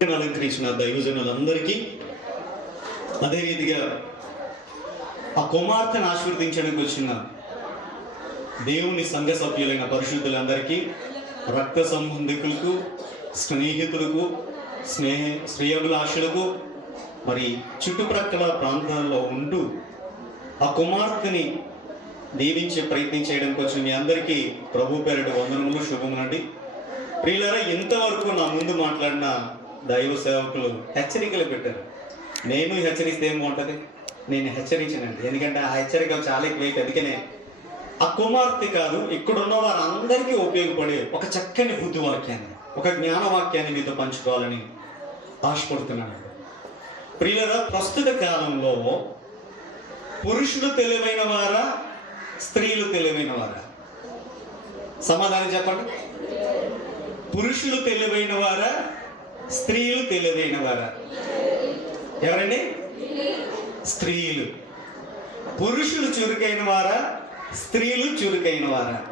అలంకరించిన దైవజనులందరికీ అదే రీతిగా ఆ కుమార్తెను ఆశీర్వదించడానికి వచ్చిన దేవుని సంఘ సభ్యులైన పరిశుద్ధులందరికీ రక్త సంబంధికులకు స్నేహితులకు స్నేహ శ్రేయభిలాషులకు మరి చుట్టుప్రక్కల ప్రాంతాల్లో ఉంటూ ఆ కుమార్తెని దీవించే ప్రయత్నం చేయడానికి వచ్చిన మీ అందరికీ ప్రభు పేరటి వందనములు శుభములండి ప్రియులరా ఇంతవరకు నా ముందు మాట్లాడిన దైవ సేవకులు హెచ్చరికలు పెట్టారు. నేను హెచ్చరిస్తే ఏముంటుంది నేను హెచ్చరించనండి. ఎందుకంటే ఆ హెచ్చరిక చాలా ఎక్కువ అందుకనే ఆ కుమార్తె కాదు ఇక్కడున్న వారందరికీ ఉపయోగపడే ఒక చక్కని బుద్ధి వాక్యాన్ని ఒక జ్ఞాన వాక్యాన్ని మీతో పంచుకోవాలని ఆశపడుతున్నాను. ప్రియుల ప్రస్తుత కాలంలో పురుషులు తెలివైన వారా స్త్రీలు తెలివైన వారా? సమాధానం చెప్పండి. పురుషులు తెలివైన వారా స్త్రీలు తెలివైన వారా? ఎవరండి? స్త్రీలు. పురుషులు చురుకైన వారా? స్త్రీలు చురుకైన వారా?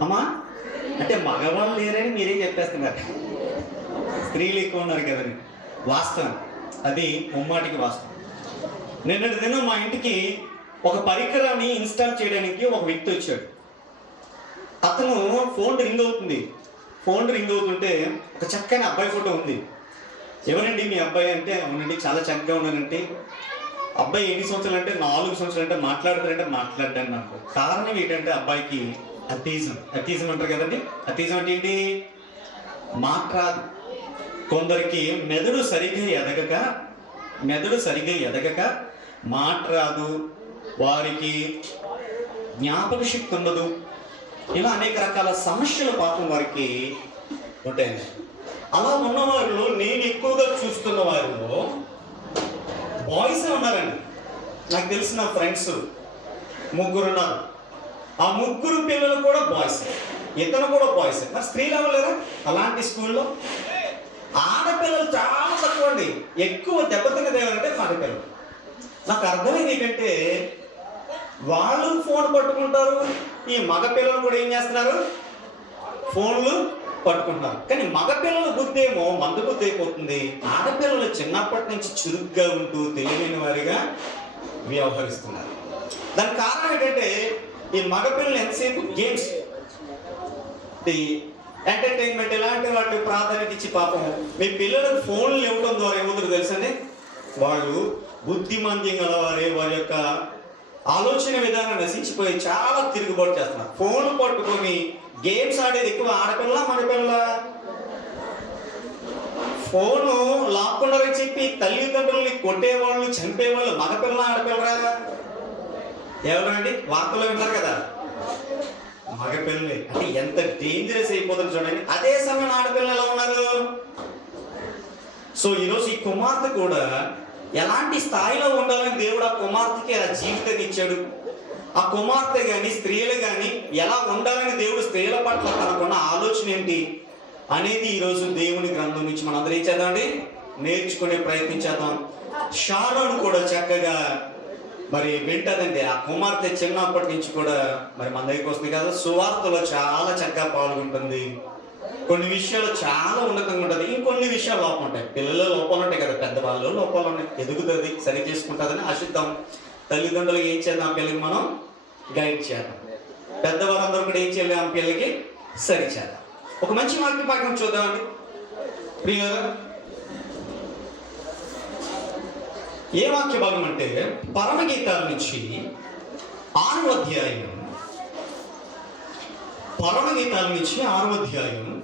అమ్మా అంటే మగవాళ్ళు లేరని మీరే చెప్పేస్తున్నారు? స్త్రీలు ఎక్కువ ఉన్నారు కదండి. వాస్తవం. అది ముమ్మాటికి వాస్తవం. నిన్నటి దినం మా ఇంటికి ఒక పరికరాన్ని ఇన్స్టాల్ చేయడానికి ఒక వ్యక్తి వచ్చాడు. అతను ఫోన్ రింగ్ అవుతుంది. ఫోన్ రింగ్ అవుతుంటే ఒక చక్కని అబ్బాయి ఫోటో ఉంది. ఎవరండి మీ అబ్బాయి అంటే అవునండి చాలా చక్కగా ఉన్నానంటే అబ్బాయి ఎన్ని సంవత్సరాలు అంటే నాలుగు సంవత్సరాలు అంటే మాట్లాడతారంటే మాట్లాడ్డాను నాకు. కారణం ఏంటంటే అబ్బాయికి అతీజం. అతీజం అంటారు కదండి? అతీజం అంటే ఏంటి? మాట్లాడు కొందరికి మెదడు సరిగ్గా ఎదగక మెదడు సరిగ్గా ఎదగక మాట రాదు వారికి జ్ఞాపక శక్తి ఉండదు. ఇలా అనేక రకాల సమస్యలు పాపం వారికి ఉంటాయి అలా ఉన్న వారిలో నేను ఎక్కువగా చూస్తున్న వారిలో బాయ్స్ ఉన్నారండి. నాకు తెలిసిన ఫ్రెండ్స్ ముగ్గురు ఉన్నారు. ఆ ముగ్గురు పిల్లలు కూడా బాయ్స్ ఇతను కూడా బాయ్స్ మరి స్త్రీలు అవ్వలేరా అలాంటి స్కూల్లో? ఆడపిల్లలు చాలా తక్కువ అండి ఎక్కువ దెబ్బతిన్నది ఏమంటే ఆడపిల్లలు నాకు అర్థమైంది ఏంటంటే వాళ్ళు ఫోన్ పట్టుకుంటారు. ఈ మగ పిల్లలు కూడా ఏం చేస్తున్నారు? ఫోన్లు పట్టుకుంటున్నారు. కానీ మగ పిల్లల బుద్ధి ఏమో మంద బుద్ధి అయిపోతుంది. ఆడపిల్లలు చిన్నప్పటి నుంచి చురుగ్గా ఉంటూ తెలియని వారిగా వ్యవహరిస్తున్నారు. దానికి కారణం ఏంటంటే ఈ మగ పిల్లలు ఎంతసేపు గేమ్స్ ఈ ఎంటర్టైన్మెంట్ ఇలాంటి వాటికి ప్రాధాన్యత ఇచ్చి పాపం మీ పిల్లలకు ఫోన్లు ఇవ్వడం ద్వారా ఏమవుతుందో తెలుసండి వాళ్ళు బుద్ధిమంత్యం గలవారే వారి యొక్క ఆలోచన విధానం నశించిపోయి చాలా తిరుగుబాటు చేస్తున్నారు ఫోన్ పట్టుకొని గేమ్స్ ఆడేది ఎక్కువ ఆడపిల్ల మడపిల్ల ఫోను లాక్కుండాలని చెప్పి తల్లిదండ్రుల్ని కొట్టేవాళ్ళు చంపేవాళ్ళు మగపిల్ల ఆడపిల్లరా? ఎవరండి వార్తలు వింటారు కదా. మగపిల్లలే. అంటే ఎంత డేంజరస్ అయిపోతుంది చూడండి. అదే సమయం ఆడపిల్లలు ఎలా ఉన్నారు? సో ఈరోజు ఈ కుమార్తె కూడా ఎలాంటి స్థాయిలో ఉండాలని దేవుడు ఆ కుమార్తెకి ఆ జీవితం ఇచ్చాడు? ఆ కుమార్తె కానీ స్త్రీలు కానీ ఎలా ఉండాలని దేవుడు స్త్రీల పట్ల తనకున్న ఆలోచన ఏంటి అనేది ఈరోజు దేవుని గ్రంథం నుంచి మనం అందరం ఏం చేద్దామండి నేర్చుకునే ప్రయత్నించేద్దాం షారోను కూడా చక్కగా మరి వింటదండి. ఆ కుమార్తె చిన్నప్పటి నుంచి కూడా మరి మన దగ్గరికి వస్తుంది కదా సువార్తలో చాలా చక్కగా పాల్గొంటుంది. కొన్ని విషయాలు చాలా ఉన్నతంగా ఉంటుంది. ఇంకొన్ని విషయాలు లోపం ఉంటాయి. పిల్లలు లోపాలు ఉంటాయి కదా పెద్దవాళ్ళు లోపాలు ఉన్నాయి ఎదుగుతుంది సరి చేసుకుంటుందని ఆశిద్దాం. తల్లిదండ్రులు ఏం చేద్దాం ఆ పిల్లకి మనం? గైడ్ చేద్దాం. పెద్దవారందరూ కూడా ఏం చేయాలి ఆ పిల్లకి సరి చేద్దాం. ఒక మంచి వాక్య పాఠం చూద్దామండి. ప్రియులారా ఏ వాక్య భాగం అంటే పరమగీతాల నుంచి ఆరు అధ్యాయం పరమగీతాల నుంచి ఆరవ అధ్యాయం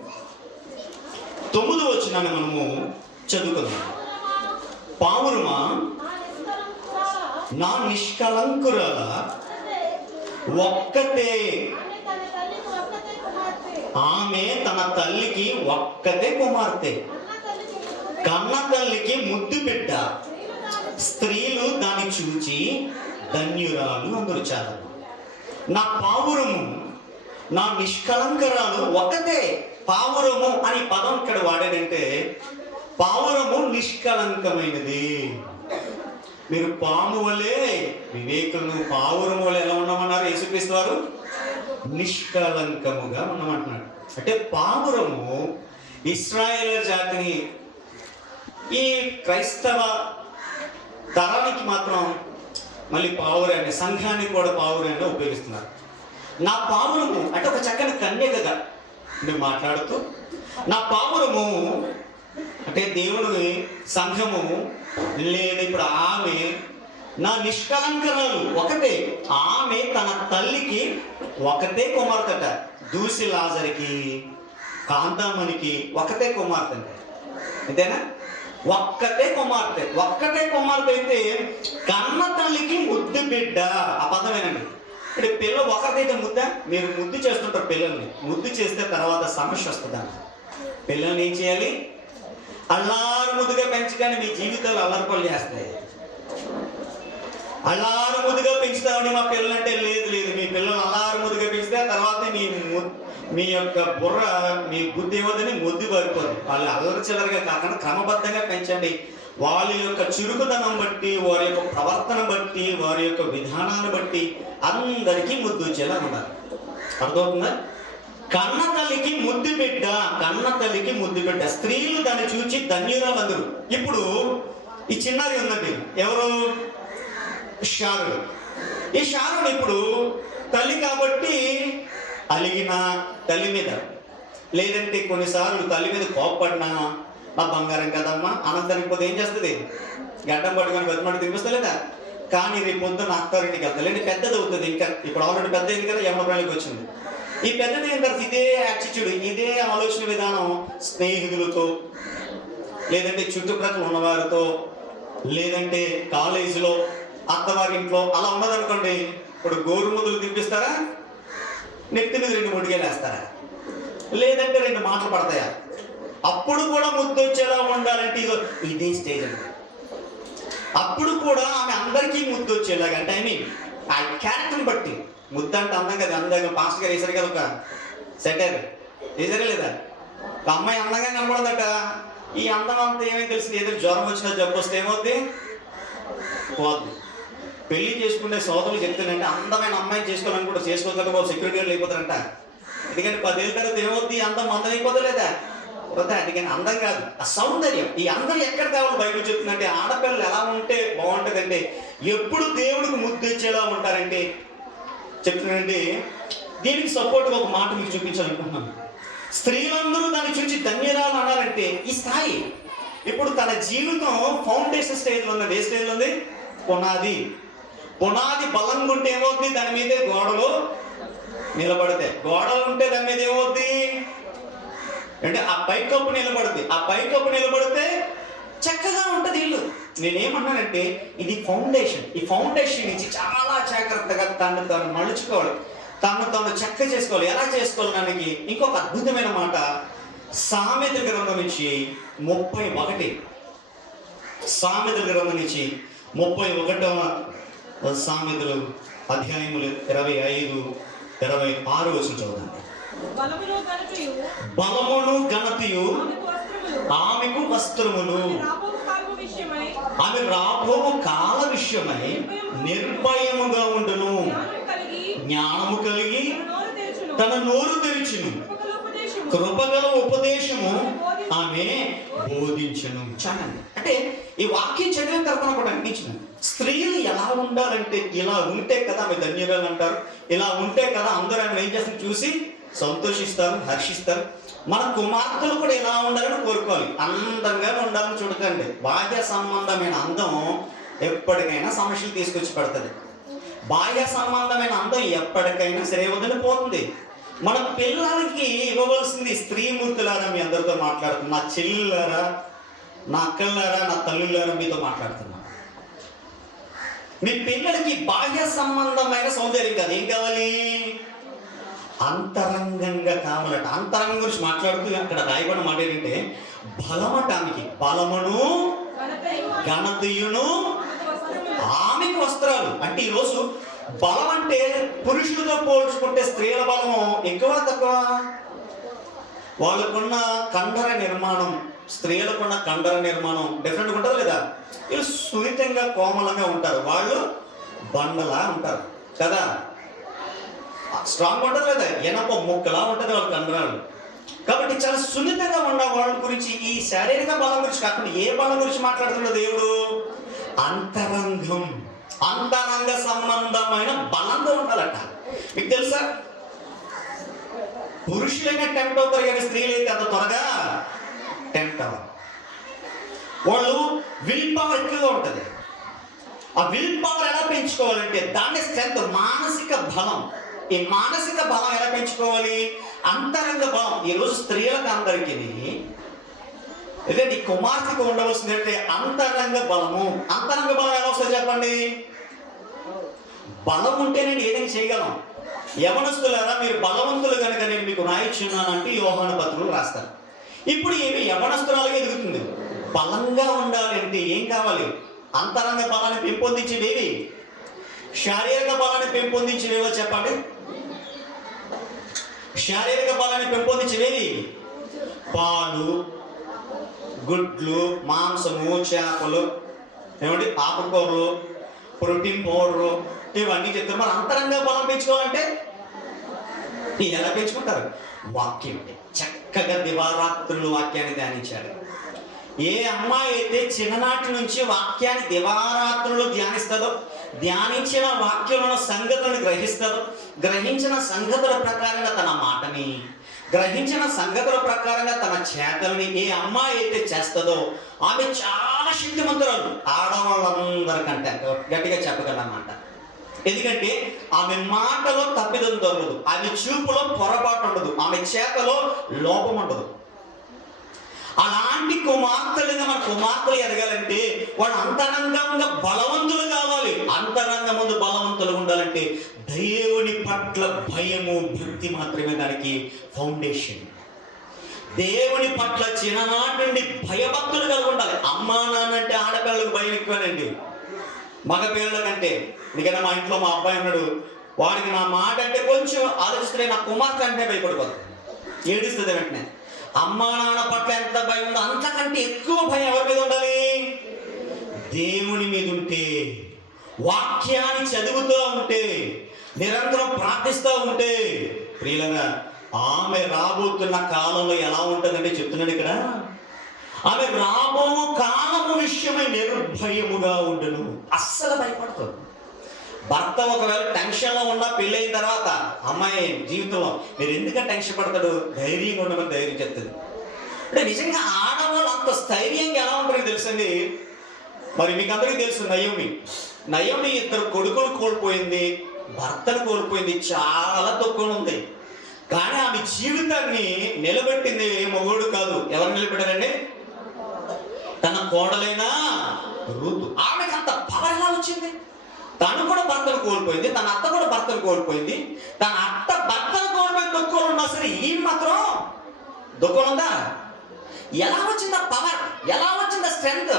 తొమ్మిది వచ్చినాన్ని మనము చదువుకుందాం. పావురమా? నా నిష్కలంకురాల? ఒక్కతే. ఆమె తన తల్లికి ఒక్కతే కుమార్తె. కన్న తల్లికి ముద్దు బిడ్డ. స్త్రీలు దాన్ని చూచి ధన్యురాలు అందరు చాలా నా పావురము నా నిష్కలంకరాలు ఒకటే. పావురము అని పదం ఇక్కడ వాడాడంటే పావురము నిష్కలంకమైనది. మీరు పాము వలే వివేకులను పావురము వలె ఎలా ఉన్నామన్నారు యేసుక్రీస్తు వారు? నిష్కలంకముగా ఉన్నామంటున్నాడు అంటే పావురము ఇస్రాయేల్ జాతిని ఈ క్రైస్తవ తరానికి మాత్రం మళ్ళీ పావురాన్ని సంఘానికి కూడా పావురాన్ని ఉపయోగిస్తున్నారు. నా పావురము అంటే ఒక చక్కని కన్యకగా మేము మాట్లాడుతూ నా పావురము అంటే దేవుని సంఘము లేదు ఇప్పుడు ఆమె నా నిష్కలంకరాలు ఒకటే. ఆమె తన తల్లికి ఒకటే కుమార్తెట. దూసి లాజరికి కాంతామణికి ఒకటే కుమార్తె అండి అంతేనా? ఒక్కటే కుమార్తె. ఒక్కటే కుమార్తె అయితే కన్న తల్లికి ముద్దు బిడ్డ. ఆ పదమేనండి. ఇప్పుడు పిల్ల ఒకరిదైతే ముద్ద? మీరు ముద్దు చేస్తుంటారు పిల్లల్ని. ముద్దు చేస్తే తర్వాత సమస్య వస్తుంది పిల్లల్ని ఏం చేయాలి? అల్లారు ముద్దుగా పెంచగానే మీ జీవితాలు అల్లరి చేస్తాయి. అల్లారు ముద్దుగా పెంచుతామని మా పిల్లలంటే లేదు లేదు. మీ పిల్లలు అల్లారు ముద్దుగా పెంచితే తర్వాత మీ మీ యొక్క బుర్ర మీ బుద్ధి ఇవ్వదని ముద్దు పారిపోతుంది వాళ్ళు అల్లరి చిల్లరగా కాకుండా క్రమబద్ధంగా పెంచండి. వాళ్ళ యొక్క చురుకుదనం బట్టి వారి యొక్క ప్రవర్తన బట్టి వారి యొక్క విధానాన్ని బట్టి అందరికీ ముద్దు వచ్చేలా ఉండాలి. అర్థమవుతుందా? కన్న తల్లికి ముద్దు బిడ్డ కన్న తల్లికి ముద్దు బిడ్డ. స్త్రీలు దాన్ని చూచి ధన్యురాలు అందరు ఇప్పుడు ఈ చిన్నారి ఉన్నది. ఎవరు? షారుడు ఈ షారుడు ఇప్పుడు తల్లి కాబట్టి అలిగిన తల్లి మీద. లేదంటే కొన్నిసార్లు తల్లి మీద కోప్పడినా నా బంగారం కదమ్మా. అనంతరం పోతే ఏం చేస్తుంది? గడ్డం పట్టుకొని బతిమాట తినిపిస్తలేదా? కానీ రేపు పొద్దున్న అత్తారింటికి వెళ్తా. లేదంటే పెద్దది అవుతుంది ఇంకా. ఇప్పుడు ఆల్రెడీ పెద్ద అయింది కదా యమప్రాణికి వచ్చింది. ఈ పెద్దది అయిన తర్వాత ఇదే యాటిట్యూడ్ ఇదే ఆలోచన విధానం స్నేహితులతో లేదంటే చుట్టుప్రక్కల ఉన్నవారితో లేదంటే కాలేజీలో అత్తవారింట్లో అలా ఉన్నదనుకోండి ఇప్పుడు గోరుముద్దలు తినిపిస్తారా? నెత్తి మీద రెండు ముడిగేలు వేస్తారా? లేదంటే రెండు మాటలు పడతాయా? అప్పుడు కూడా ముద్దు వచ్చేలా ఉండాలంటే ఇదో ఇదే స్టేజ్ అండి. అప్పుడు కూడా ఆమె అందరికీ ముద్దు వచ్చేలాగా అంటే ఐ మీన్ ఆ క్యారెక్టర్ని బట్టి. ముద్దు అంటే అందం కదా అందంగా పాస్టర్ గారు వేసారు కదా ఒక సెటర్ వేసారా లేదా? ఒక అమ్మాయి అందంగా కనబడదట. ఈ అందం అంతా ఏమేమి తెలిసింది? ఏదో జ్వరం వచ్చినా జబ్బు వస్తే ఏమవుద్ది? పోద్ది. పెళ్ళి చేసుకునే సోదరులు చెప్తానంటే అందమైన అమ్మాయిని చేసుకోవాలని కూడా చేసుకోగలరు సెక్యూరిటీ గార్డ్ అయిపోతారంట ఎందుకంటే పదేళ్ళ తర్వాత ఏమవుద్ది? అందం అందం అయిపోతలేదా పోతే అందుకని అందం కాదు. ఆ సౌందర్యం. ఈ అందం ఎక్కడ కావాలి బైబిల్ చెప్తుందంటే ఆడపిల్లలు ఎలా ఉంటే బాగుంటుందంటే ఎప్పుడు దేవుడికి ముద్దొచ్చేలా ఉంటారంటే చెప్తున్నానంటే దీనికి సపోర్ట్గా ఒక మాట మీకు చూపించాలనుకుంటున్నాను. స్త్రీలందరూ దాన్ని చూసి ధన్యరాలు అన్నారంటే ఈ స్థాయి ఇప్పుడు తన జీవితం ఫౌండేషన్ స్టేజ్లో ఉన్నది ఏ స్టేజ్లో ఉంది? పునాది. పునాది బలంగా ఉంటే ఏమవుతుంది? దాని మీదే గోడలు నిలబడతాయి. గోడలు ఉంటే దాని మీద ఏమవుద్ది అంటే ఆ పైకప్పు నిలబడుద్ది. ఆ పైకప్పు నిలబడితే చక్కగా ఉంటుంది ఇల్లు. నేనేమన్నానంటే ఇది ఫౌండేషన్ ఈ ఫౌండేషన్ నుంచి చాలా జాగ్రత్తగా తను తాను మలుచుకోవాలి. తను తను చక్క చేసుకోవాలి. ఎలా చేసుకోవాలి దానికి ఇంకొక అద్భుతమైన మాట సామెత గ్రంథం నుంచి ముప్పై ఒకటి. సామెత గ్రంథం నుంచి ముప్పై ఒకటవ సామెతలు అధ్యాయములు ఇరవై ఐదు ఇరవై ఆరు వచ్చిన చదువుతాను బలమును ఘనతయు. ఘనతయు. ఆమెకు వస్త్రములు. ఆమె రాబో కాల విషయమై నిర్భయముగా ఉండును. జ్ఞానము కలిగి తన నోరు తెరుచును. కృపగల ఉపదేశము. ఆమె బోధించను. చాలండి. అంటే ఈ వాక్యం చదివిన తర్వాత నాకు ఒకటి అనిపించింది. స్త్రీలు ఎలా ఉండాలంటే ఇలా ఉంటే కదా ఆమె ధన్యురాలు అంటారు. ఇలా ఉంటే కదా అందరూ ఆమె ఏం చేస్తారు చూసి సంతోషిస్తాం హర్షిస్తాం. మన కుమార్తెలు కూడా ఎలా ఉండాలని కోరుకోవాలి. అందంగా ఉండాలని చూడకండి. బాహ్య సంబంధమైన అందం ఎప్పటికైనా సమస్యలు తీసుకొచ్చి పెడుతుంది. బాహ్య సంబంధమైన అందం ఎప్పటికైనా సరే వదిలిపోతుంది. మన పిల్లలకి ఇవ్వవలసింది స్త్రీమూర్తులారా మీ అందరితో మాట్లాడుతున్నా. నా చెల్లెలారా నా అక్కలారా నా తల్లులారా మీతో మాట్లాడుతున్నా. మీ పిల్లలకి బాహ్య సంబంధమైన సౌందర్యం కాదు. ఏం కావాలి? అంతరంగంగా కావాలట అంతరంగం గురించి మాట్లాడుతూ అక్కడ రాయబడిన మాట ఏంటంటే బలమటానికి బలమును ఘనతయు ఘనతయును ఆమెకు వస్త్రాలు. అంటే ఈరోజు బలం అంటే పురుషులతో పోల్చుకుంటే స్త్రీల బలము ఎక్కువ తక్కువ? వాళ్ళకున్న కండర నిర్మాణం స్త్రీలకున్న కండర నిర్మాణం డిఫరెంట్గా ఉంటుంది లేదా? వీళ్ళు సున్నితంగా కోమలంగా ఉంటారు. వాళ్ళు బండలా ఉంటారు. కదా? స్ట్రాంగ్ ఉంటుంది లేదా ఎనప ముక్కలా ఉంటుంది వాళ్ళ కండరాలు. కాబట్టి చాలా సున్నితంగా ఉన్న వాళ్ళ గురించి ఈ శారీరక బలం గురించి కాకుండా ఏ బలం గురించి మాట్లాడుతున్నాడు దేవుడు? అంతరంగం. అంతరంగ సంబంధమైన బలంగా ఉండాలట. మీకు తెలుసా? పురుషులైనా టెంప్ట్ అవుతారు కానీ స్త్రీలు అయితే అంత త్వరగా టెంప్ట్ అవ్వరు. వాళ్ళు విల్ పవర్ ఎక్కువగా ఉంటుంది. ఆ విల్ పవర్ ఎలా పెంచుకోవాలంటే దాని స్ట్రెంత్ మానసిక బలం. ఈ మానసిక బలం ఎలా పెంచుకోవాలి? అంతరంగ బలం. ఈరోజు స్త్రీలకు అందరికీ అదే నీ కుమార్తెకు ఉండవలసింది అంటే అంతరంగ బలము. అంతరంగ బలం ఎలా వస్తుంది చెప్పండి? బలం ఉంటే నేను ఏదైనా చేయగలం యవనస్తులారా మీరు బలవంతులు కనుక నేను మీకు రాయిచున్నానంటే యోహాన పత్రులు రాస్తారు. ఇప్పుడు ఏమి యవనస్తురాలుగా ఎదుగుతుంది? బలంగా ఉండాలంటే ఏం కావాలి? అంతరంగ బలాన్ని పెంపొందించేవేవి శారీరక బలాన్ని పెంపొందించినవో చెప్పండి? శారీరక బలాన్ని పెంపొందించినవి పాలు గుడ్లు మాంసము చేపలు ఏమండి? ఆకుకూరలు ప్రోటీన్ పౌడరు ఇవన్నీ చెప్తారు. మరి అంతరంగ బలం పెంచుకోవాలంటే ఎలా పెంచుకుంటారు? వాక్యం చక్కగా దివారాత్రులు వాక్యాన్ని ధ్యానించాడు ఏ అమ్మాయి అయితే చిన్ననాటి నుంచి వాక్యాన్ని దివారాత్రులు ధ్యానిస్తుందో ధ్యానించిన వాక్యంలో సంగతులను గ్రహిస్తారు. గ్రహించిన సంగతుల ప్రకారంగా తన మాటని గ్రహించిన సంగతుల ప్రకారంగా తన చేతల్ని ఏ అమ్మాయి అయితే చేస్తుందో ఆమె చాలా శక్తివంతురాలు ఆడవాళ్ళందరికంటే గట్టిగా చెప్పగలన్నమాట ఎందుకంటే ఆమె మాటలో తప్పిదం దొరకదు. ఆమె చూపులో పొరపాటు ఉండదు. ఆమె చేతలో లోపం ఉండదు. అలాంటి కుమార్తెలుగా మన కుమార్తెలు ఎదగాలంటే వాడు అంతరంగంగా బలవంతులు కావాలి. అంతరంగ ముందు బలవంతులు ఉండాలంటే దేవుని పట్ల భయము భక్తి మాత్రమే దానికి ఫౌండేషన్ దేవుని పట్ల చిన్ననాటి నుండి భయభక్తులు కలిగి ఉండాలి. అమ్మా నాన్న అంటే ఆడపిల్లలకు భయం ఎక్కువనండి. మగ పిల్లల ఎందుకంటే మా ఇంట్లో మా అబ్బాయి ఉన్నాడు. వాడికి నా మాట అంటే కొంచెం ఆలోచిస్తే నా కుమార్తె అంటే భయపడిపోతుంది. ఏడుస్తుంది వెంటనే. అమ్మా నాన్న పట్ల ఎంత భయం ఉందో అంతకంటే ఎక్కువ భయం ఎవరి మీద ఉండాలి? దేవుని మీద ఉంటే వాక్యాన్ని చదువుతూ ఉంటే నిరంతరం ప్రార్థిస్తూ ఉంటే ప్రియులగా ఆమె రాబోతున్న కాలంలో ఎలా ఉంటుందంటే చెప్తున్నాడు ఇక్కడ. ఆమె రాబో కాలము విషయమై నిర్భయముగా ఉండను. అస్సలు భయపడతాడు భర్త ఒకవేళ టెన్షన్లో ఉన్నా పెళ్ళైన తర్వాత అమ్మాయి జీవితంలో మీరు ఎందుకంటే టెన్షన్ పడతాడు? ధైర్యంగా ఉండమని ధైర్యం చెప్తుంది. అంటే నిజంగా ఆడవాళ్ళు అంత స్థైర్యంగా ఎలా ఉంటారో తెలుసండి? మరి మీకు అందరికీ తెలుసు నయోమి. నయోమి ఇద్దరు కొడుకులు కోల్పోయింది భర్తను కోల్పోయింది చాలా తక్కువ ఉంది. కానీ ఆమె జీవితాన్ని నిలబెట్టింది ఏ మొగోడు కాదు. ఎవరు నిలబెట్టారండి? తన కోడలైనా రూతు. ఆమెకు అంత పవర్ ఎలా వచ్చింది? తను కూడా భర్తను కోల్పోయింది తన అత్త కూడా భర్తను కోల్పోయింది. తన అత్త భర్తను కోల్పోయిన దుఃఖంలో ఉన్నా సరే ఈ మాత్రం దుఃఖం ఉందా? ఎలా వచ్చిందా పవర్ ఎలా వచ్చిందా స్ట్రెంగ్త్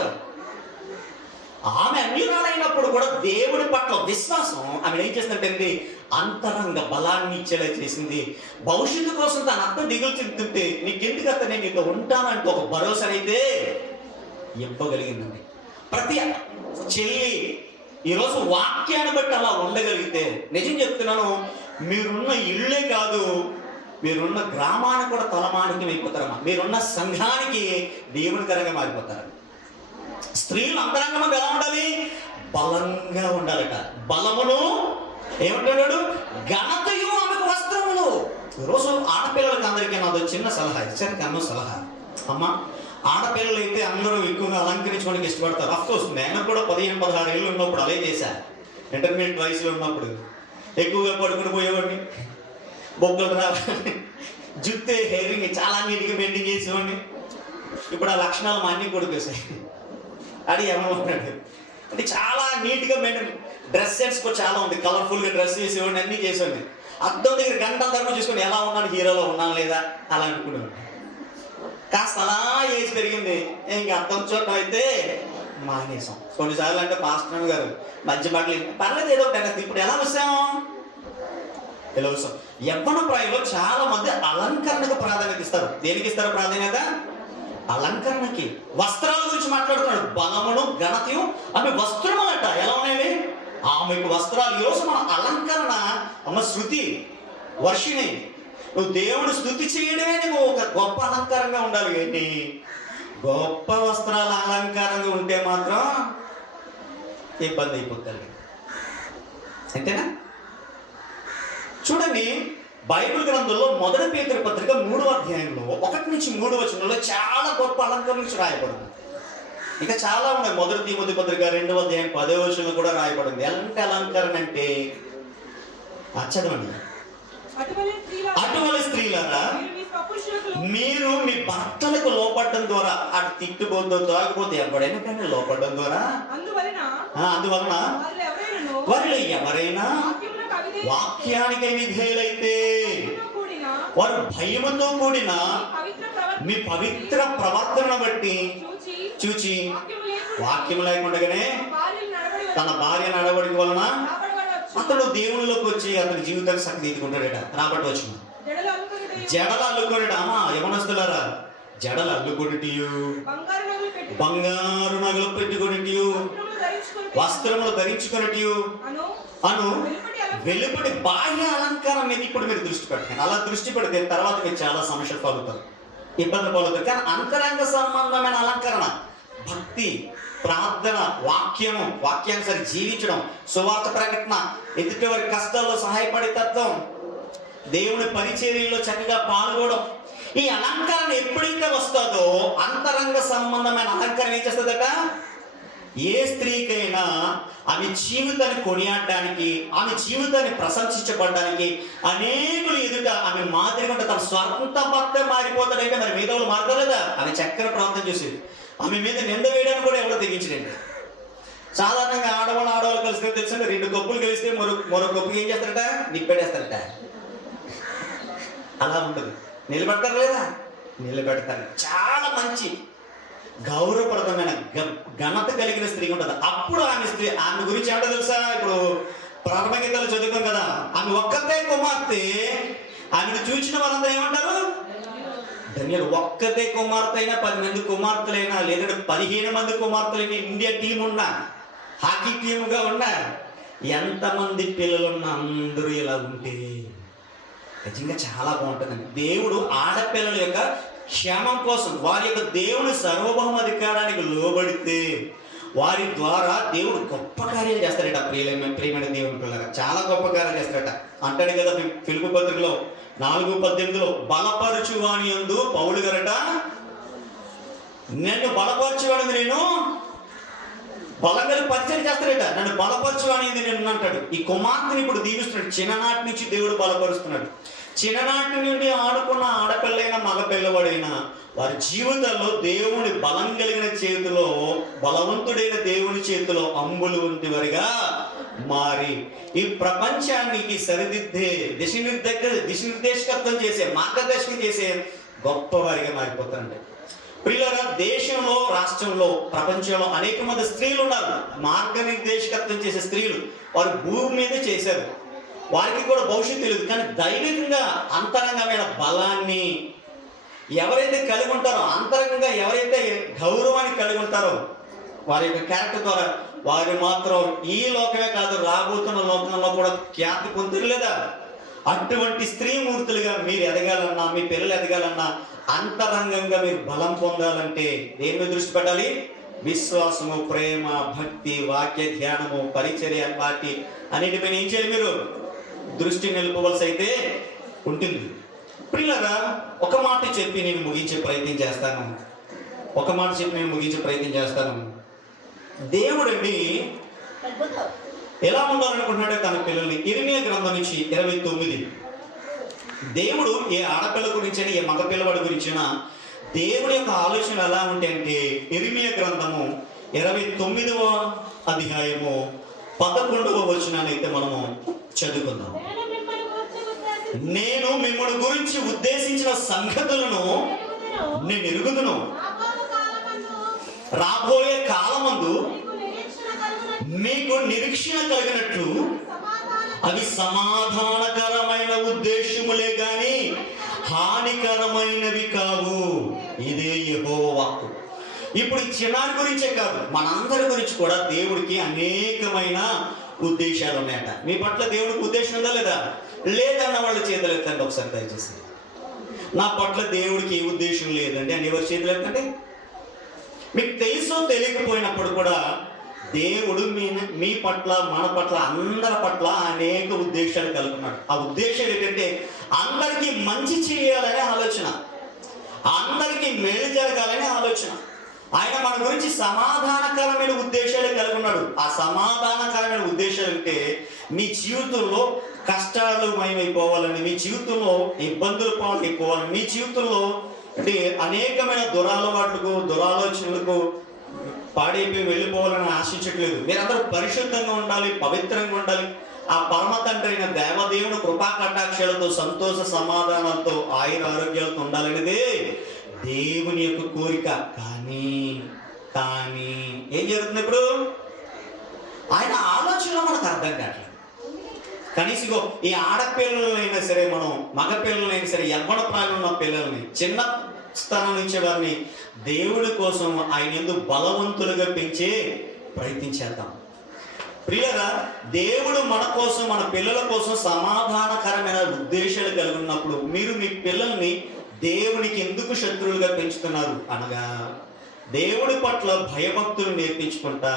ఆమె అన్యురాలైనప్పుడు కూడా దేవుడి పట్ల విశ్వాసం ఆమె ఏం చేస్తుందంటే అంతరంగ బలాన్ని ఇచ్చేలా చేసింది. భవిష్యత్తు కోసం తన అత్త దిగులు చెందుతుంటే నీకెందుకు అత్త నేను ఇట్లా ఉంటానంటూ ఒక భరోసా అయితే ఇవ్వగలిగిందండి. ప్రతి చెల్లి ఈరోజు వాక్యాన్ని బట్టి అలా ఉండగలిగితే నిజం చెప్తున్నాను మీరున్న ఇళ్ళే కాదు మీరున్న గ్రామానికి కూడా తలమానికం అయిపోతారమ్మా మీరున్న సంఘానికి దేవునికరంగా మారిపోతారు. స్త్రీలు అంతరంగంగా ఎలా ఉండాలి? బలంగా ఉండాలట. బలమును ఏమంటున్నాడు? ఘనతయు ఆమెకు వస్త్రములు. ఈరోజు ఆడపిల్లలకి అందరికీ నాదో చిన్న సలహా ఇచ్చారు అన్న సలహా. అమ్మా ఆడపిల్లలు అయితే అందరూ ఎక్కువగా అలంకరించుకోవడానికి ఇష్టపడతారు. అఫ్కోర్స్ నేను కూడా పదిహేను పదహారు ఏళ్ళు ఉన్నప్పుడు అదే చేశా. ఇంటర్మీడియట్ వయసులో ఉన్నప్పుడు. ఎక్కువగా పడుకుని పోయేవాడిని. బొగ్గలు రావాలి జుట్టు హెయిరింగ్ చాలా నీట్గా బెండింగ్ చేసేవాడిని. ఇప్పుడు ఆ లక్షణాలు మా అన్ని కొడుకేసాయి అది ఏమన్నాడు అంటే చాలా నీట్గా మెయింటైన్ డ్రెస్ సెన్స్ కూడా చాలా ఉంది. కలర్ఫుల్గా డ్రెస్ చేసేవాడిని అన్నీ చేసేవాడిని. అర్థం దగ్గర గంటల ధర్మం చూసుకొని ఎలా ఉన్నాను హీరోలో ఉన్నాను లేదా? అలా అనుకునేవాడిని కాస్త అలా ఏజ్ పెరిగింది. ఇంక అర్థం చూడటం అయితే మానేసాం కొన్నిసార్లు అంటే పాస్టర్ గారు మంచి మాటలు పర్లేదు ఏదో ఒకటి ఇప్పుడు ఎలా వస్తాం ఎలా వస్తాం యవ్వన ప్రాయంలో చాలా మంది అలంకరణకు ప్రాధాన్యత ఇస్తారు. దేనికి ఇస్తారు ప్రాధాన్యత? అలంకరణకి. వస్త్రాల గురించి మాట్లాడుతున్నాడు. బలమును ఘనతయు ఆమె వస్త్రములట. ఎలా ఉన్నాయి ఆమెకు వస్త్రాలు ఈరోజు మన అలంకరణ అమ్మ శృతి వర్షిణి నువ్వు దేవుడు స్థుతి చేయడమే నువ్వు ఒక గొప్ప అలంకారంగా ఉండాలి ఏంటి? గొప్ప వస్త్రాల అలంకారంగా ఉంటే మాత్రం ఇబ్బంది అయిపోతుంది. అంతేనా? చూడండి బైబిల్ గ్రంథంలో మొదటి పేదరి పత్రిక మూడో అధ్యాయంలో ఒకటి నుంచి మూడు వచనంలో చాలా గొప్ప అలంకరణ నుంచి రాయబడింది. ఇంకా చాలా ఉన్నాయి. మొదటి తిమోతి పత్రిక రెండవ అధ్యాయం పదో వచనంలో కూడా రాయబడింది. ఎలాంటి అలంకరణ అంటే? ఆ అటువంటి స్త్రీలారా? మీరు మీ భర్తలకు లోపడడం ద్వారా అటు తిట్టుబోతో తాగిపోతే ఎవడైనా కానీ లోపడడం ద్వారా? అందువలన వారిలో ఎవరైనా? వాక్యానికి విధేయులైతే వారు భయముతో కూడిన మీ పవిత్ర ప్రవర్తన బట్టి చూచి చూచి వాక్యము లేకుండా వాక్యం లేకుండగానే నడబడి తన భార్య నడవడిక వలన అతడు దేవునిలోకి వచ్చి అతని జీవితాన్ని సరిదిద్దుకుంటాడట రాబట్టి వచ్చిన. జడలు అల్లుకొనిట అమ్మా యవనస్తులారా. జడలు అల్లుకొనిటియు. బంగారు నగలు పెట్టి బంగారు నగలు పెట్టుకొనిటియు. వస్త్రములు ధరించుకొని వస్త్రములు ధరించుకొనిటియు. అను వెలుపటి బాహ్య అలంకారం మీద ఇప్పుడు మీరు దృష్టి పెట్టండి అలా దృష్టి పెడితే తర్వాత మీరు చాలా సమస్యలు పలుకుతారు. ఇబ్బంది పలుకుతారు. కానీ అంతరంగ సంబంధమైన అలంకరణ భక్తి ప్రార్థన వాక్యము వాక్యానుసారి జీవించడం. సువార్త ప్రకటన ఎదుటి వారి కష్టాల్లో సహాయపడే తత్వం. దేవుని పరిచర్యలో చక్కగా పాల్గొనడం. ఈ అలంకరణ ఎప్పుడైతే వస్తుందో అంతరంగ సంబంధమైన అలంకరణ ఏం చేస్తుందట? ఏ స్త్రీకైనా ఆమె జీవితాన్ని కొనియాడడానికి ఆమె జీవితాన్ని ప్రశంసించబడడానికి అనేకులు ఎదుట ఆమె మాదిరిగా ఉంటే తన స్వంత భక్త మారిపోతాడంటే మరి మిగతా వాళ్ళు మారుతారు కదా ఆమె చక్కని ప్రాంతం చూసేది. ఆమె మీద నింద వేయడానికి కూడా ఎవరు తెగించడండి సాధారణంగా ఆడవాళ్ళు ఆడవాళ్ళు కలిస్తే తెలుసండి రెండు కప్పులు కలిస్తే మరో మరో కప్పుకి ఏం చేస్తారట? నిప్పెడేస్తారట అలా ఉంటుంది. నిలబెడతారు లేదా? నిలబెడతారు. చాలా మంచి గౌరవప్రదమైన గ- ఘనత కలిగిన స్త్రీ ఉంటుంది. అప్పుడు ఆమె స్త్రీ ఆమె గురించి ఏమిటో తెలుసా? ఇప్పుడు ప్రారంభ గీతాలు చదువుతాం కదా. ఆమె ఒక్కతే కుమార్తె. ఆమెను చూసిన వారందరూ ఏమంటారు? ధన్యులు. ఒక్కతే కుమార్తె అయినా పది మంది కుమార్తెలైనా లేదంటే పదిహేను మంది కుమార్తెలైనా ఇండియా టీం ఉన్నా హాకీ టీముగా ఉన్నా ఎంతమంది పిల్లలున్నా అందరూ ఇలా ఉంటే నిజంగా చాలా బాగుంటుందండి. దేవుడు ఆడపిల్లల యొక్క క్షేమం కోసం వారి యొక్క దేవుని సార్వభౌమాధికారానికి లోబడితే వారి ద్వారా దేవుడు గొప్ప కార్యాలు చేస్తాడట ప్రియమైన ప్రియమైన దేవుని పిల్లగా చాలా గొప్ప కార్యాలు చేస్తాడట అంటాడు కదా పిలుపు పత్రికలో నాలుగు పద్దెనిమిదిలో బలపరచు వాణి అందు పౌలు గరట నన్ను బలపరచువాడిని నేను బలంగా పరిచయం చేస్తాడట నన్ను బలపరచు అనేది నేను అంటాడు. ఈ కుమార్తెని ఇప్పుడు దీవిస్తున్నాడు. చిన్ననాటి నుంచి దేవుడు బలపరుస్తున్నాడు. చిన్ననాటి నుండి ఆడుకున్న ఆడపిల్లైనా మగ పిల్లవాడైనా వారి జీవితంలో దేవుని బలం కలిగిన చేతిలో బలవంతుడైన దేవుని చేతిలో అంబులు వంటివారిగా మారి. ఈ ప్రపంచానికి సరిదిద్దే దిశ దిశనిర్దేశకత్వం దిశ చేసే మార్గదర్శకం చేసే గొప్పవారిగా మారిపోతారండి. ప్రియులరా దేశంలో రాష్ట్రంలో ప్రపంచంలో అనేక మంది స్త్రీలు ఉన్నారు. మార్గనిర్దేశకత్వం చేసే స్త్రీలు వారు భూమి మీద చేశారు. వారికి కూడా భవిష్యత్తు తెలియదు. కానీ దైవికంగా అంతరంగమైన బలాన్ని ఎవరైతే కలిగి ఉంటారో అంతరంగంగా ఎవరైతే గౌరవాన్ని కలిగి ఉంటారో వారి యొక్క క్యారెక్టర్ ద్వారా వారు మాత్రం ఈ లోకమే కాదు రాబోతున్న లోకంలో కూడా ఖ్యాతి పొందుతారు లేదా అటువంటి స్త్రీమూర్తులుగా మీరు ఎదగాలన్నా మీ పిల్లలు ఎదగాలన్నా అంతరంగంగా మీరు బలం పొందాలంటే దేని మీద దృష్టి పెట్టాలి? విశ్వాసము ప్రేమ భక్తి వాక్య ధ్యానము పరిచర్య వాటి అన్నిటిపైన ఏం చేయాలి మీరు? దృష్టి నిలుపవలసి అయితే ఉంటుంది. ప్రియులరా ఒక మాట చెప్పి నేను ముగించే ప్రయత్నం చేస్తాను. ఒక మాట చెప్పి నేను ముగించే ప్రయత్నం చేస్తాను. దేవుడండి ఎలా ఉండాలనుకుంటున్నాడే తన పిల్లల్ని? ఇరిమియా గ్రంథం నుంచి ఇరవై తొమ్మిది. దేవుడు ఏ ఆడపిల్ల గురించి ఏ మగ పిల్లవాడి గురించినా దేవుడి యొక్క ఆలోచన ఎలా ఉంటాయి అంటే ఇరిమియా గ్రంథము ఇరవై తొమ్మిదవ అధ్యాయము పదకొండవ వచనాన్ని అయితే మనము చదువుకుందాం. నేను మిమ్మల్ని గూర్చి ఉద్దేశించిన సంగతులను. నేను ఎరుగుదును. రాబోయే కాలమందు మీకు నిరీక్షణ కలుగునట్లు అవి సమాధానకరమైన ఉద్దేశములే గాని హానికరమైనవి కావు. ఇదే యెహోవా. వాక్కు ఇప్పుడు ఈ చిన్నారి గురించే కాదు మనందరి గురించి కూడా దేవుడికి అనేకమైన ఉద్దేశాలు ఉన్నాయట మీ పట్ల దేవుడికి ఉద్దేశం ఉందా లేదా? లేదన్న వాళ్ళు చేతులు ఎత్తండి ఒకసారి దయచేసి. నా పట్ల దేవుడికి ఏ ఉద్దేశం లేదండి. అని ఎవరు చేతులు ఎత్తండి? మీకు తెలుసో తెలియకపోయినప్పుడు కూడా దేవుడు మీ మీ పట్ల మన పట్ల అందరి పట్ల అనేక ఉద్దేశాలు కలుగున్నాడు ఆ ఉద్దేశం ఏంటంటే అందరికీ మంచి చేయాలనే ఆలోచన. అందరికీ మేలు జరగాలనే ఆలోచన. ఆయన మన గురించి సమాధానకరమైన ఉద్దేశాలు కలుగున్నాడు. ఆ సమాధానకరమైన ఉద్దేశాలు అంటే మీ జీవితంలో కష్టాలు మయమైపోవాలని మీ జీవితంలో ఇబ్బందులు పాలైపోవాలని మీ జీవితంలో అంటే అనేకమైన దురాలవాట్లకు దురాలోచనలకు పాడైపోయి వెళ్ళిపోవాలని ఆశించట్లేదు. మీరందరూ పరిశుద్ధంగా ఉండాలి పవిత్రంగా ఉండాలి. ఆ పరమ తండ్రి అయిన దేవదేవుని కృపా కటాక్షాలతో సంతోష సమాధానాలతో ఆయుర ఆరోగ్యాలతో ఉండాలనేదే దేవుని యొక్క కోరిక. కానీ కానీ ఏం జరుగుతుంది ఇప్పుడు? ఆయన ఆలోచనలో మనకు అర్థం కావట్లేదు. కనీసం ఈ ఆడపిల్లలైనా సరే మనం మగ పిల్లలైనా సరే యవ్వన ప్రాయం ఉన్న పిల్లల్ని చిన్న స్థానం నుంచి వారిని దేవుడి కోసం ఆయన ఎందుకు బలవంతులుగా పెంచే ప్రయత్నించేద్దాం ప్రియరా దేవుడు మన కోసం మన పిల్లల కోసం సమాధానకరమైన ఉద్దేశాలు కలిగి ఉన్నప్పుడు మీరు మీ పిల్లల్ని దేవునికి ఎందుకు శత్రువులుగా పెంచుతున్నారు అనగా దేవుడి పట్ల భయభక్తులు నేర్పించుకుంటా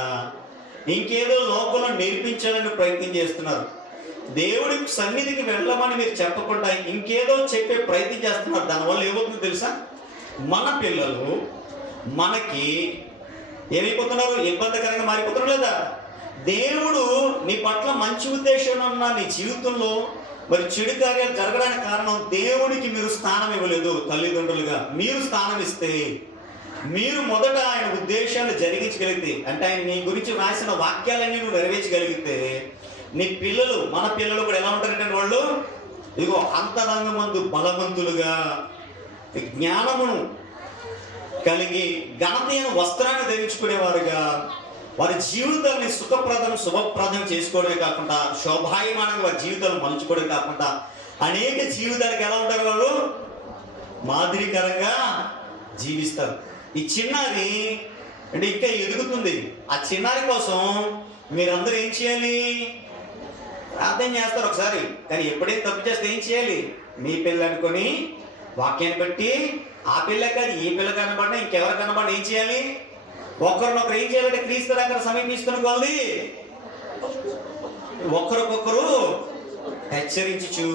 ఇంకేదో లోకంలో నేర్పించాలని ప్రయత్నం చేస్తున్నారు. దేవుడి సన్నిధికి వెళ్ళమని మీరు చెప్పకుండా ఇంకేదో చెప్పే ప్రయత్నం చేస్తున్నారు. దానివల్ల ఏమవుతుందో తెలుసా? మన పిల్లలు మనకి ఏమైపోతున్నారు? ఇబ్బందికరంగా మారిపోతున్నారు లేదా? దేవుడు నీ పట్ల మంచి ఉద్దేశం ఉన్న నీ జీవితంలో మరి చెడు కార్యాలు జరగడానికి కారణం దేవుడికి మీరు స్థానం ఇవ్వలేదు తల్లిదండ్రులుగా. మీరు స్థానం ఇస్తే మీరు మొదట ఆయన ఉద్దేశాలు జరిగించగలిగితే అంటే ఆయన నీ గురించి రాసిన వాక్యాలన్నీ నువ్వు నెరవేర్చగలిగితే నీ పిల్లలు మన పిల్లలు కూడా ఎలా ఉంటారంటే వాళ్ళు? ఇదిగో అంతరంగమందు బలవంతులుగా జ్ఞానమును కలిగి ఘనతైన వస్త్రాన్ని ధరించుకునేవారుగా వారి జీవితాన్ని సుఖప్రదం శుభప్రదం చేసుకోవడమే కాకుండా శోభాయమానంగా వారి జీవితాలు మలుచుకోవడం కాకుండా అనేక జీవితాలకు ఎలా ఉంటారు వాళ్ళు? మాదిరికరంగా జీవిస్తారు. ఈ చిన్నారి అంటే ఇంకా ఎదుగుతుంది. ఆ చిన్నారి కోసం మీరందరూ ఏం చేయాలి? ప్రార్థన చేస్తారు ఒకసారి. కానీ ఎప్పుడైనా తప్పు చేస్తే ఏం చేయాలి? మీ పిల్ల అనుకొని వాక్యాన్ని బట్టి ఆ పిల్ల కాదు ఈ పిల్ల కనబడినా ఇంకెవరు కనబడినా ఏం చేయాలి? ఒకరినొకరు ఏం చేయాలంటే క్రీస్తు దగ్గర సమీపిస్తున్న కొలది ఒకరికొకరు హెచ్చరించు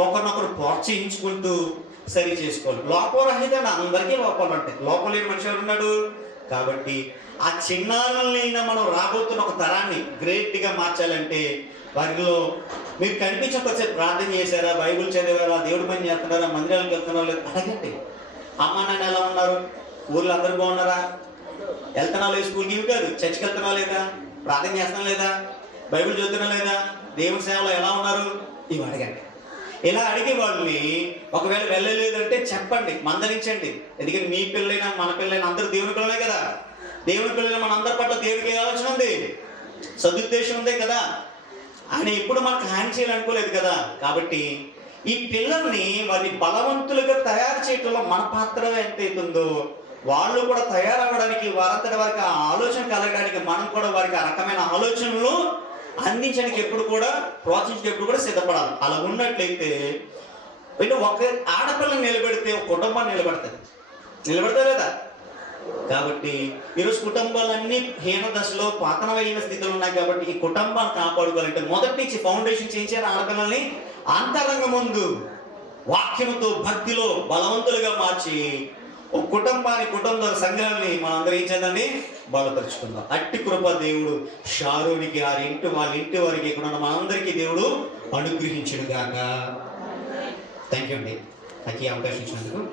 ఒకరినొకరు ప్రోత్సహించుకుంటూ సరి చేసుకోవాలి. లోపరహితంగా అందరికీ లోపాలు ఉంటాయి. లోపల ఏ మనిషి ఉన్నాడు? కాబట్టి ఆ చిన్నారులైనా మనం రాబోతున్న ఒక తరాన్ని గ్రేట్గా మార్చాలంటే వారిలో మీరు కనిపించకొచ్చే ప్రార్థన చేశారా? బైబిల్ చదివారా? దేవుడి పని చేస్తున్నారా? మందిరాలకు వెళ్తున్నారా? లేదా. అడగండి. అమ్మ నాన్న ఎలా ఉన్నారు? ఊర్లో అందరు బాగున్నారా? వెళ్తున్నా లేదు స్కూల్కి ఇవి కాదు. చర్చికి వెళ్తున్నా లేదా? ప్రార్థన చేస్తున్నా లేదా? బైబిల్ చదువుతున్నా లేదా? దేవుని సేవలో ఎలా ఉన్నారు? ఇవి అడగండి. ఇలా అడిగే వాళ్ళని ఒకవేళ వెళ్ళలేదంటే చెప్పండి మందరించండి ఎందుకంటే మీ పిల్లలైనా మన పిల్లలైనా అందరు దేవుని పిల్లలే కదా. దేవుని పిల్లలు మన అందరి పట్ల దేవుడికి ఆలోచన ఉంది? సదుద్దేశం ఉందే కదా. ఆయన ఎప్పుడు మనకు హాని చేయాలనుకోలేదు కదా. కాబట్టి ఈ పిల్లల్ని వారిని బలవంతులుగా తయారు చేయటంలో మన పాత్ర ఎంత అవుతుందో వాళ్ళు కూడా తయారవ్వడానికి వారంతటి వారికి ఆ ఆలోచన కలగడానికి మనం కూడా వారికి ఆ రకమైన ఆలోచనలు అందించడానికి ఎప్పుడు కూడా ప్రోత్సహించడానికి ఎప్పుడు కూడా సిద్ధపడాలి. అలా ఉన్నట్లయితే వీళ్ళు ఒక ఆడపిల్లని నిలబెడితే ఒక కుటుంబాన్ని నిలబెడతాది నిలబెడతా లేదా? కాబట్టి ఈరోజు కుటుంబాలన్నీ హీన దశలో పతనమైన స్థితిలో ఉన్నాయి కాబట్టి ఈ కుటుంబాన్ని కాపాడుకోవాలంటే మొదటి నుంచి ఫౌండేషన్ చేయించారు ఆడపిల్లల్ని అంతరంగ ముందు వాక్యముతో భక్తిలో బలవంతులుగా మార్చి ఒక కుటుంబాన్ని కుటుంబ సంఘాన్ని మనందరం ఏం చేద్దండి బలపరుచుకుందాం. అట్టి కృప దేవుడు షారోనికి ఆ ఇంటి వాళ్ళ ఇంటి వారికి ఇక్కడ ఉన్న మనందరికీ దేవుడు అనుగ్రహించుడు గాక థ్యాంక్ యూ అండి. నాకు ఈ అవకాశం ఇచ్చినందుకు.